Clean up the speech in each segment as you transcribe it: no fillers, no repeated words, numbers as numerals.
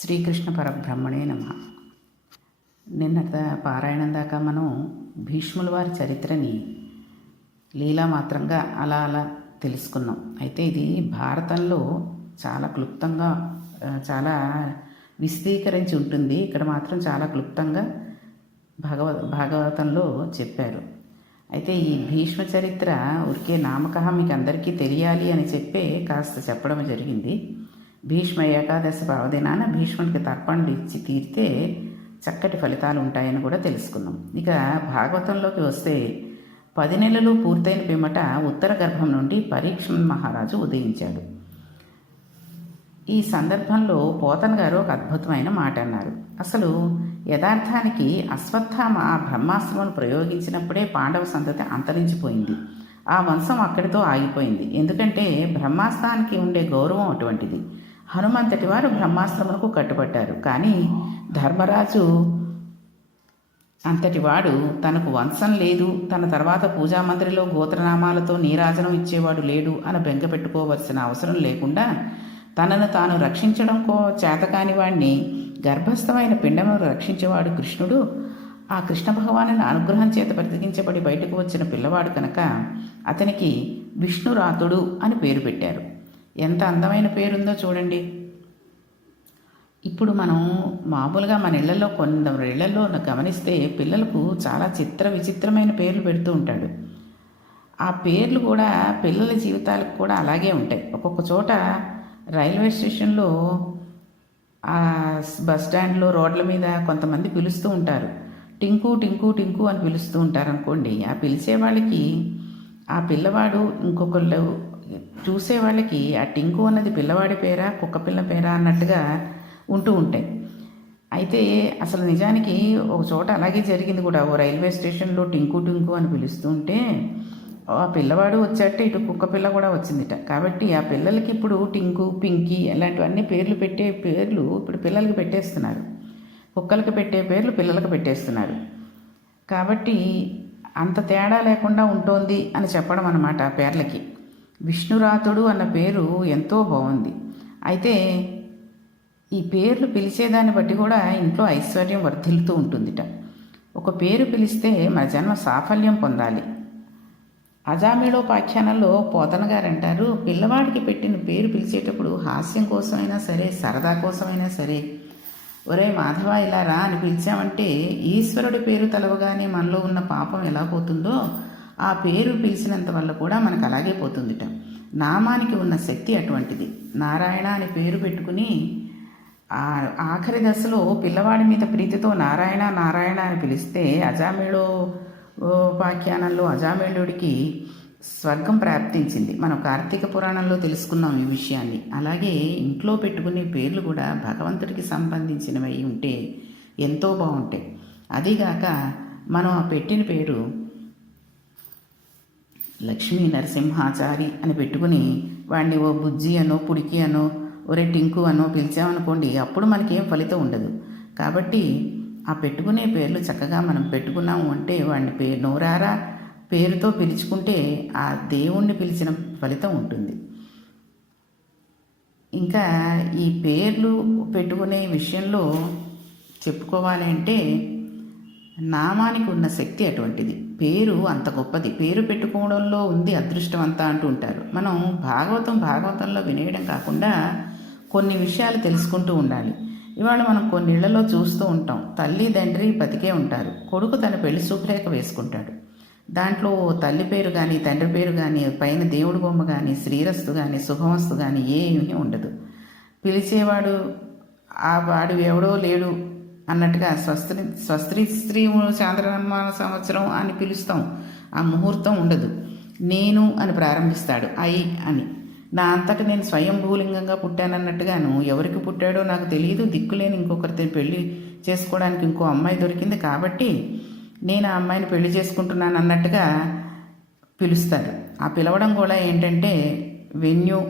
శ్రీకృష్ణ పరబ్రహ్మణే నమః. నిన్నట పారాయణం దాకా మనం భీష్ముల వారి చరిత్రని లీలామాత్రంగా అలా అలా తెలుసుకున్నాం. అయితే ఇది భారతంలో చాలా క్లుప్తంగా చాలా విశదీకరించి ఉంటుంది. ఇక్కడ మాత్రం చాలా క్లుప్తంగా భాగవతంలో చెప్పారు. అయితే ఈ భీష్మ చరిత్ర ఊరికే నామకహ మీకు అందరికీ తెలియాలి అని చెప్పే కాస్త చెప్పడం జరిగింది. భీష్మ ఏకాదశి పర్వదినాన భీష్ముడికి తర్పణలు ఇచ్చి తీరితే చక్కటి ఫలితాలు ఉంటాయని కూడా తెలుసుకున్నాం. ఇక భాగవతంలోకి వస్తే 10 నెలలు పూర్తయిన పిమ్మట ఉత్తర గర్భం నుండి పరీక్షణ్ మహారాజు ఉదయించాడు. ఈ సందర్భంలో పోతన గారు ఒక అద్భుతమైన మాట అన్నారు. అసలు యథార్థానికి అశ్వత్థామ బ్రహ్మాస్త్రమును ప్రయోగించినప్పుడే పాండవ సంతతి అంతరించిపోయింది. ఆ వంశం అక్కడితో ఆగిపోయింది. ఎందుకంటే బ్రహ్మాస్త్రానికి ఉండే గౌరవం అటువంటిది. హనుమంతటి వారు బ్రహ్మాస్త్రములకు కట్టుబట్టారు. కానీ ధర్మరాజు అంతటి వాడు తనకు వంశం లేదు, తన తర్వాత పూజామందిరిలో గోత్రనామాలతో నీరాజనం ఇచ్చేవాడు లేడు అని బెంగ పెట్టుకోవలసిన అవసరం లేకుండా తనను తాను రక్షించడం చేతకాని వాడిని గర్భస్థమైన పిండమును రక్షించేవాడు కృష్ణుడు. ఆ కృష్ణ భగవాను అనుగ్రహం చేత బ్రతికించబడి బయటకు వచ్చిన పిల్లవాడు కనుక అతనికి విష్ణురాతుడు అని పేరు పెట్టారు. ఎంత అందమైన పేరుందో చూడండి. ఇప్పుడు మనం మామూలుగా మన ఇళ్లలో కొందరు ఇళ్లలో గమనిస్తే పిల్లలకు చాలా విచిత్రమైన పేర్లు పెడుతూ ఉంటాడు. ఆ పేర్లు కూడా పిల్లల జీవితాలకు కూడా అలాగే ఉంటాయి. ఒక్కొక్క చోట రైల్వే స్టేషన్లో, బస్ స్టాండ్లో, రోడ్ల మీద కొంతమంది పిలుస్తూ ఉంటారు. టింకు టింకు టింకు అని పిలుస్తూ ఉంటారు అనుకోండి. ఆ పిలిచే వాళ్ళకి ఆ పిల్లవాడు ఇంకొకళ్ళు చూసే వాళ్ళకి ఆ టింకు అన్నది పిల్లవాడి పేరా కుక్క పిల్ల పేరా అన్నట్టుగా ఉంటూ ఉంటాయి. అయితే అసలు నిజానికి ఒక చోట అలాగే జరిగింది కూడా. ఓ రైల్వే స్టేషన్లో టింకు టింకు అని పిలుస్తూ ఉంటే ఆ పిల్లవాడు వచ్చాట, ఇటు కుక్క పిల్ల కూడా వచ్చిందిట. కాబట్టి ఆ పిల్లలకి ఇప్పుడు టింకు, పింకీ అలాంటివన్నీ పేర్లు పెట్టే పేర్లు ఇప్పుడు పిల్లలకి పెట్టేస్తున్నారు. కుక్కలకి పెట్టే పేర్లు పిల్లలకు పెట్టేస్తున్నారు. కాబట్టి అంత తేడా లేకుండా ఉంటుంది అని చెప్పడం అన్నమాట ఆ పేర్లకి. విష్ణురాతుడు అన్న పేరు ఎంతో బాగుంది. అయితే ఈ పేర్లు పిలిచేదాన్ని బట్టి కూడా ఇంట్లో ఐశ్వర్యం వర్ధిల్లుతూ ఉంటుందిట. ఒక పేరు పిలిస్తే మన జన్మ సాఫల్యం పొందాలి. అజామిళోపాఖ్యానంలో పోతన గారు అంటారు, పిల్లవాడికి పెట్టిన పేరు పిలిచేటప్పుడు హాస్యం కోసమైనా సరే, సరదా కోసమైనా సరే, ఒరే మాధవ ఇలా రా అని పిలిచామంటే ఈశ్వరుడి పేరు తలవగానే మనలో ఉన్న పాపం ఎలా పోతుందో ఆ పేరు పిలిచినంత వల్ల కూడా మనకు అలాగే పోతుందిట. నామానికి ఉన్న శక్తి అటువంటిది. నారాయణ అని పేరు పెట్టుకుని ఆఖరి దశలో పిల్లవాడి మీద ప్రీతితో నారాయణ నారాయణ అని పిలిస్తే అజామిళోపాఖ్యానంలో అజామిళుడికి స్వర్గం ప్రాప్తించింది. మనం కార్తీక పురాణంలో తెలుసుకున్నాం ఈ విషయాన్ని. అలాగే ఇంట్లో పెట్టుకునే పేర్లు కూడా భగవంతుడికి సంబంధించినవి ఉంటే ఎంతో బాగుంటాయి. అదిగాక మనం ఆ పెట్టిన పేరు లక్ష్మీ నరసింహాచారి అని పెట్టుకుని వాడిని ఓ బుజ్జి అనో, పుడికి అనో, ఒరే టింకు అనో పిలిచామనుకోండి, అప్పుడు మనకేం ఫలితం ఉండదు. కాబట్టి ఆ పెట్టుకునే పేర్లు చక్కగా మనం పెట్టుకున్నాము అంటే వాడిని నోరారా పేరుతో పిలుచుకుంటే ఆ దేవుణ్ణి పిలిచిన ఫలితం ఉంటుంది. ఇంకా ఈ పేర్లు పెట్టుకునే విషయంలో చెప్పుకోవాలి అంటే నామానికి ఉన్న శక్తి అటువంటిది. పేరు అంత గొప్పది. పేరు పెట్టుకోవడంలో ఉంది అదృష్టం అంతా అంటూ ఉంటారు. మనం భాగవతంలో వినేయడం కాకుండా కొన్ని విషయాలు తెలుసుకుంటూ ఉండాలి. ఇవాళ మనం కొన్ని ఇళ్లలో చూస్తూ ఉంటాం. తల్లి తండ్రి బతికే ఉంటారు. కొడుకు తన పెళ్లి శుభ్రేఖ వేసుకుంటాడు. దాంట్లో తల్లి పేరు కానీ తండ్రి పేరు కానీ పైన దేవుడి బొమ్మ కానీ శ్రీరస్తు కానీ శుభమస్తు కానీ ఏమీ ఉండదు. పిలిచేవాడు ఆ వాడు ఎవడో లేడు అన్నట్టుగా స్వస్త్రీ చాంద్రమాన సంవత్సరం అని పిలుస్తాం. ఆ ముహూర్తం ఉండదు. నేను అని ప్రారంభిస్తాడు, అని. నా అంతటా నేను స్వయంభూలింగంగా పుట్టానన్నట్టుగాను ఎవరికి పుట్టాడో నాకు తెలియదు. దిక్కులేని ఇంకొకరితో పెళ్లి చేసుకోవడానికి ఇంకో అమ్మాయి దొరికింది కాబట్టి నేను ఆ అమ్మాయిని పెళ్లి చేసుకుంటున్నాను అన్నట్టుగా పిలుస్తాడు. ఆ పిలవడం కూడా ఏంటంటే వెన్యూ,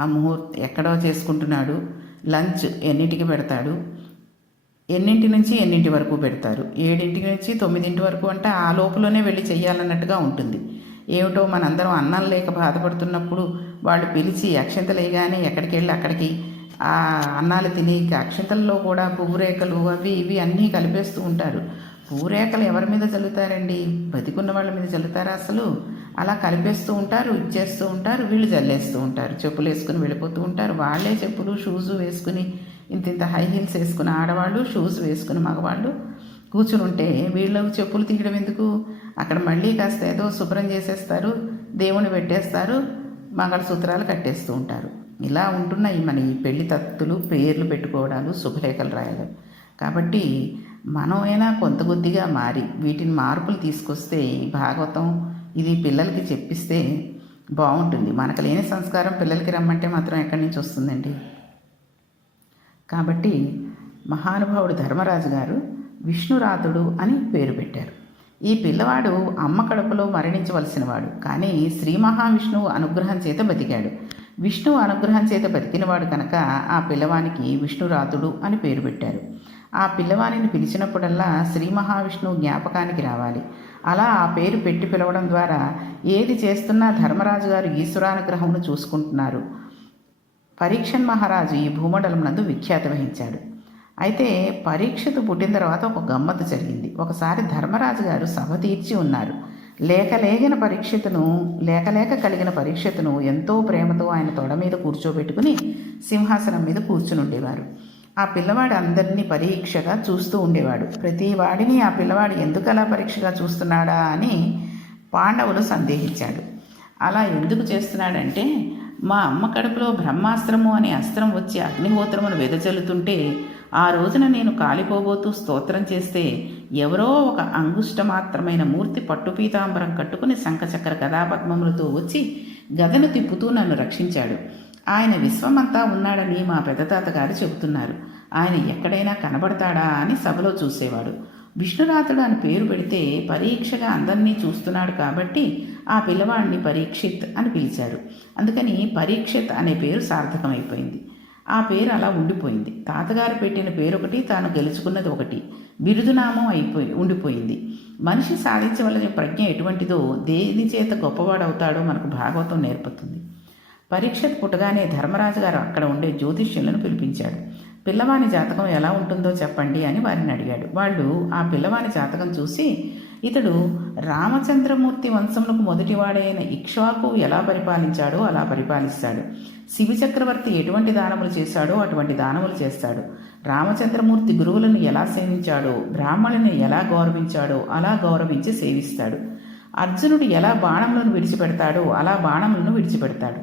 ఆ ముహూర్తం ఎక్కడో చేసుకుంటున్నాడు, లంచ్ ఎన్నింటికి పెడతాడు, ఎన్నింటి నుంచి ఎన్నింటి వరకు పెడతారు, 7 నుంచి 9 వరకు అంటే ఆ లోపులోనే వెళ్ళి చెయ్యాలన్నట్టుగా ఉంటుంది. ఏమిటో మనందరం అన్నం లేక బాధపడుతున్నప్పుడు వాళ్ళు పిలిచి అక్షంతలేగానే ఎక్కడికి వెళ్ళి అక్కడికి ఆ అన్నాలు తిని అక్షంతల్లో కూడా పువ్వు రేఖలు అవి ఇవి అన్నీ కలిపేస్తూ ఉంటారు. పువ్వు రేఖలు ఎవరి మీద చల్లుతారండి? బతికున్న వాళ్ళ మీద చల్లుతారా అసలు? అలా కలిపేస్తూ ఉంటారు, ఇచ్చేస్తూ ఉంటారు, వీళ్ళు జల్లేస్తూ ఉంటారు. చెప్పులు వేసుకుని వెళ్ళిపోతూ ఉంటారు. వాళ్ళే చెప్పులు షూజు వేసుకుని ఇంత హై హీల్స్ వేసుకుని ఆడవాళ్ళు, షూస్ వేసుకుని మగవాళ్ళు కూర్చుని ఉంటే వీళ్ళు చెప్పులు తీయడం ఎందుకు? అక్కడ మళ్ళీ కాస్త ఏదో శుభ్రం చేసేస్తారు, దేవుని పెట్టేస్తారు, మంగళసూత్రాలు కట్టేస్తూ ఉంటారు. ఇలా ఉంటున్నాయి మన ఈ పెళ్లి తత్తులు, పేర్లు పెట్టుకోవడాలు, శుభలేఖలు రాయాలి. కాబట్టి మనమైనా కొంత కొద్దిగా మారి వీటిని మార్పులు తీసుకొస్తే ఈ భాగవతం ఇది పిల్లలకి చెప్పిస్తే బాగుంటుంది. మనకు లేని సంస్కారం పిల్లలకి రమ్మంటే మాత్రం ఎక్కడి నుంచి వస్తుందండి? కాబట్టి మహానుభావుడు ధర్మరాజు గారు విష్ణురాతుడు అని పేరు పెట్టారు. ఈ పిల్లవాడు అమ్మ కడుపులో మరణించవలసినవాడు, కానీ శ్రీ మహావిష్ణువు అనుగ్రహం చేత బతికాడు. విష్ణువు అనుగ్రహం చేత బతికినవాడు కనుక ఆ పిల్లవానికి విష్ణురాతుడు అని పేరు పెట్టారు. ఆ పిల్లవానిని పిలిచినప్పుడల్లా శ్రీ మహావిష్ణువు జ్ఞాపకానికి రావాలి. అలా ఆ పేరు పెట్టి పిలవడం ద్వారా ఏది చేస్తున్నా ధర్మరాజు గారు ఈశ్వరానుగ్రహమును చూసుకుంటున్నారు. పరీక్షన్ మహారాజు ఈ భూమండలం నందు విఖ్యాత వహించాడు. అయితే పరీక్షితు పుట్టిన తర్వాత ఒక గమ్మత్తు జరిగింది. ఒకసారి ధర్మరాజు గారు సభ తీర్చి ఉన్నారు. లేక కలిగిన పరీక్షితును ఎంతో ప్రేమతో ఆయన తొడ మీద కూర్చోబెట్టుకుని సింహాసనం మీద కూర్చుని ఉండేవారు. ఆ పిల్లవాడు అందరినీ పరీక్షగా చూస్తూ ఉండేవాడు. ప్రతి వాడిని ఆ పిల్లవాడు ఎందుకలా పరీక్షగా చూస్తున్నాడా అని పాండవులు సందేహించాడు. అలా ఎందుకు చేస్తున్నాడంటే, మా అమ్మ కడుపులో బ్రహ్మాస్త్రము అనే అస్త్రం వచ్చి అగ్నిహోత్రమును వెదజల్లుతుంటే ఆ రోజున నేను కాలిపోబోతూ స్తోత్రం చేస్తే ఎవరో ఒక అంగుష్టమాత్రమైన మూర్తి పట్టుపీతాంబరం కట్టుకుని శంఖచక్ర గదాపద్మములతో వచ్చి గదను తిప్పుతూ నన్ను రక్షించాడు. ఆయన విశ్వమంతా ఉన్నాడని మా పెద్దతాతగారు చెబుతున్నారు. ఆయన ఎక్కడైనా కనబడతాడా అని సభలో చూసేవాడు. విష్ణురాతుడు అని పేరు పెడితే పరీక్షగా అందరినీ చూస్తున్నాడు కాబట్టి ఆ పిల్లవాడిని పరీక్షిత్ అని పిలిచారు. అందుకని పరీక్షిత్ అనే పేరు సార్థకమైపోయింది. ఆ పేరు అలా ఉండిపోయింది. తాతగారు పెట్టిన పేరు ఒకటి, తాను గెలుచుకున్నది ఒకటి, బిరుదునామం ఉండిపోయింది. మనిషి సాధించవలసిన ప్రజ్ఞ ఎటువంటిదో, దేని చేత గొప్పవాడవుతాడో మనకు భాగవతం నేర్పుతుంది. పరీక్షిత్ పుట్టగానే ధర్మరాజు గారు అక్కడ ఉండే జ్యోతిష్యులను పిలిపించాడు. పిల్లవాని జాతకం ఎలా ఉంటుందో చెప్పండి అని వారిని అడిగాడు. వాళ్ళు ఆ పిల్లవాని జాతకం చూసి, ఇతడు రామచంద్రమూర్తి వంశములకు మొదటివాడైన ఇక్ష్వాకు ఎలా పరిపాలించాడో అలా పరిపాలిస్తాడు. శివ చక్రవర్తి ఎటువంటి దానములు చేశాడో అటువంటి దానములు చేస్తాడు. రామచంద్రమూర్తి గురువులను ఎలా సేవించాడో, బ్రాహ్మణుని ఎలా గౌరవించాడో అలా గౌరవించి సేవిస్తాడు. అర్జునుడు ఎలా బాణములను విడిచిపెడతాడో అలా బాణములను విడిచిపెడతాడు.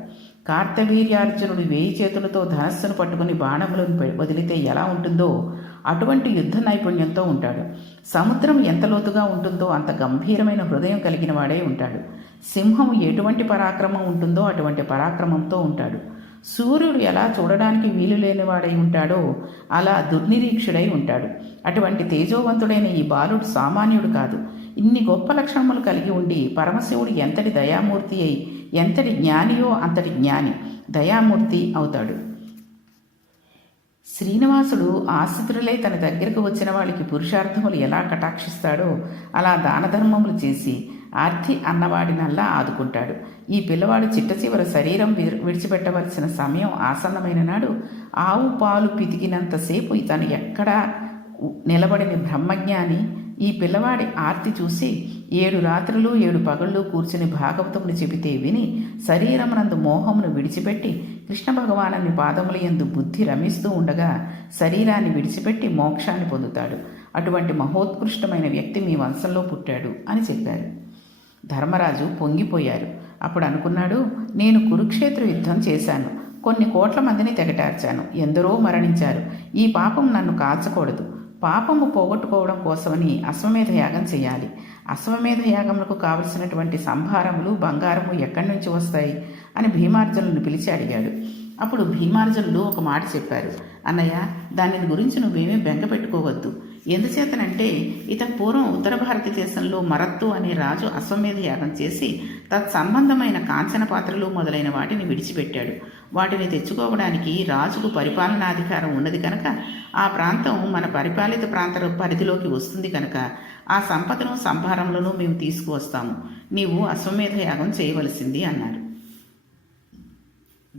కార్తవీర్యార్జునుడు 1000 చేతులతో ధనస్సును పట్టుకుని బాణములను వదిలితే ఎలా ఉంటుందో అటువంటి యుద్ధ నైపుణ్యంతో ఉంటాడు. సముద్రం ఎంత లోతుగా ఉంటుందో అంత గంభీరమైన హృదయం కలిగిన వాడే ఉంటాడు. సింహం ఎటువంటి పరాక్రమం ఉంటుందో అటువంటి పరాక్రమంతో ఉంటాడు. సూర్యుడు ఎలా చూడడానికి వీలు లేనివాడై ఉంటాడో అలా దుర్నిరీక్షుడై ఉంటాడు. అటువంటి తేజోవంతుడైన ఈ బాలుడు సామాన్యుడు కాదు. ఇన్ని గొప్ప లక్షణములు కలిగి ఉండి పరమశివుడు ఎంతటి దయామూర్తి అయి ఎంతటి జ్ఞానియో అంతటి జ్ఞాని దయామూర్తి అవుతాడు. శ్రీనివాసుడు ఆశ్రితులై తన దగ్గరకు వచ్చిన వాళ్ళకి పురుషార్థములు ఎలా కటాక్షిస్తాడో అలా దానధర్మములు చేసి ఆర్తి అన్నవాడినల్లా ఆదుకుంటాడు. ఈ పిల్లవాడు చిట్ట చివర శరీరం విడిచిపెట్టవలసిన సమయం ఆసన్నమైన నాడు ఆవు పాలు పితికినంతసేపు తను ఎక్కడా నిలబడిన బ్రహ్మజ్ఞాని ఈ పిల్లవాడి ఆర్తి చూసి 7 రాత్రులు 7 పగళ్ళు కూర్చుని భాగవతమును చెబితే విని శరీరమునందు మోహమును విడిచిపెట్టి కృష్ణ భగవానుని పాదముల యందు బుద్ధి రమిస్తూ ఉండగా శరీరాన్ని విడిచిపెట్టి మోక్షాన్ని పొందుతాడు. అటువంటి మహోత్కృష్టమైన వ్యక్తి మీ వంశంలో పుట్టాడు అని చెప్పారు. ధర్మరాజు పొంగిపోయారు. అప్పుడు అనుకున్నాడు, నేను కురుక్షేత్ర యుద్ధం చేశాను, కొన్ని కోట్ల మందిని తెగటార్చాను, ఎందరో మరణించారు. ఈ పాపం నన్ను కాల్చకూడదు. పాపము పోగొట్టుకోవడం కోసమని అశ్వమేధ యాగం చేయాలి. అశ్వమేధ యాగములకు కావలసినటువంటి సంభారములు బంగారము ఎక్కడి నుంచి వస్తాయి అని భీమార్జునులను పిలిచి అడిగాడు. అప్పుడు భీమార్జునులు ఒక మాట చెప్పారు. అన్నయ్య, దాని గురించి నువ్వేమీ బెంగ పెట్టుకోవద్దు. ఎందుచేతనంటే పూర్వం ఉత్తర భారతదేశంలో మరత్తు అనే రాజు అశ్వమేధ యాగం చేసి తత్సంబంధమైన కాంచన పాత్రలు మొదలైన వాటిని విడిచిపెట్టాడు. వాటిని తెచ్చుకోవడానికి రాజుకు పరిపాలనాధికారం ఉన్నది కనుక ఆ ప్రాంతం మన పరిపాలిత ప్రాంత పరిధిలోకి వస్తుంది కనుక ఆ సంపదను సంభారములను మేము తీసుకువస్తాము. నీవు అశ్వమేధ యాగం చేయవలసింది అన్నారు.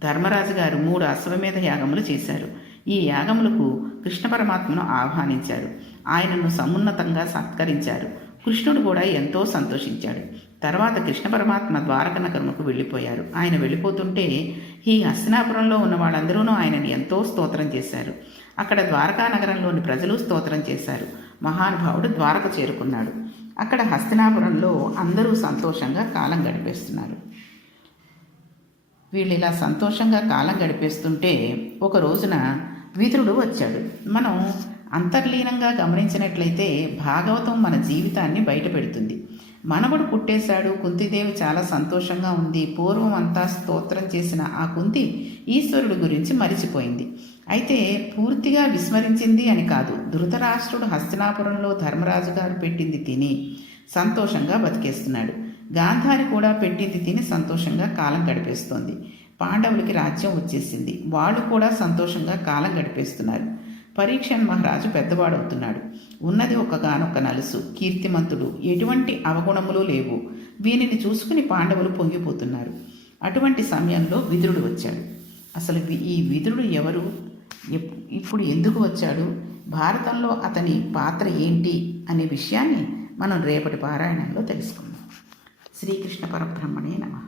ధర్మరాజు గారు 3 అశ్వమేధ యాగములు చేశారు. ఈ యాగములకు కృష్ణ పరమాత్మను ఆహ్వానించారు. ఆయనను సమున్నతంగా సత్కరించారు. కృష్ణుడు కూడా ఎంతో సంతోషించాడు. తర్వాత కృష్ణ పరమాత్మ ద్వారక నగరముకు వెళ్ళిపోయారు. ఆయన వెళ్ళిపోతుంటే ఈ హస్తినాపురంలో ఉన్న వాళ్ళందరూ ఆయనని ఎంతో స్తోత్రం చేశారు. అక్కడ ద్వారకా నగరంలోని ప్రజలు స్తోత్రం చేశారు. మహానుభావుడు ద్వారక చేరుకున్నాడు. అక్కడ హస్తినాపురంలో అందరూ సంతోషంగా కాలం గడిపేస్తున్నారు. వీళ్ళు ఇలా సంతోషంగా కాలం గడిపేస్తుంటే ఒక రోజున విదురుడు వచ్చాడు. మనం అంతర్లీనంగా గమనించినట్లయితే భాగవతం మన జీవితాన్ని బయట పెడుతుంది. మనవడు పుట్టేశాడు, కుంతిదేవి చాలా సంతోషంగా ఉంది. పూర్వం అంతా స్తోత్రం చేసిన ఆ కుంతి ఈశ్వరుడు గురించి మరిచిపోయింది. అయితే పూర్తిగా విస్మరించింది అని కాదు. ధృతరాష్ట్రుడు హస్తినాపురంలో ధర్మరాజు గారు పెట్టింది తిని సంతోషంగా బతికేస్తున్నాడు. గాంధారి కూడా పెట్టింది తిని సంతోషంగా కాలం గడిపేస్తోంది. పాండవులకి రాజ్యం వచ్చేసింది. వాళ్ళు కూడా సంతోషంగా కాలం గడిపేస్తున్నారు. పరీక్షన్ మహారాజు పెద్దవాడవుతున్నాడు. ఉన్నది ఒకగానొక్క నలుసు, కీర్తిమంతుడు, ఎటువంటి అవగుణములు లేవు. వీనిని చూసుకుని పాండవులు పొంగిపోతున్నారు. అటువంటి సమయంలో విదురుడు వచ్చాడు. అసలు ఈ విదురుడు ఎవరు, ఇప్పుడు ఎందుకు వచ్చాడు, భారతంలో అతని పాత్ర ఏంటి అనే విషయాన్ని మనం రేపటి పారాయణంలో తెలుసుకుందాం. శ్రీకృష్ణ పరబ్రహ్మణే నమః.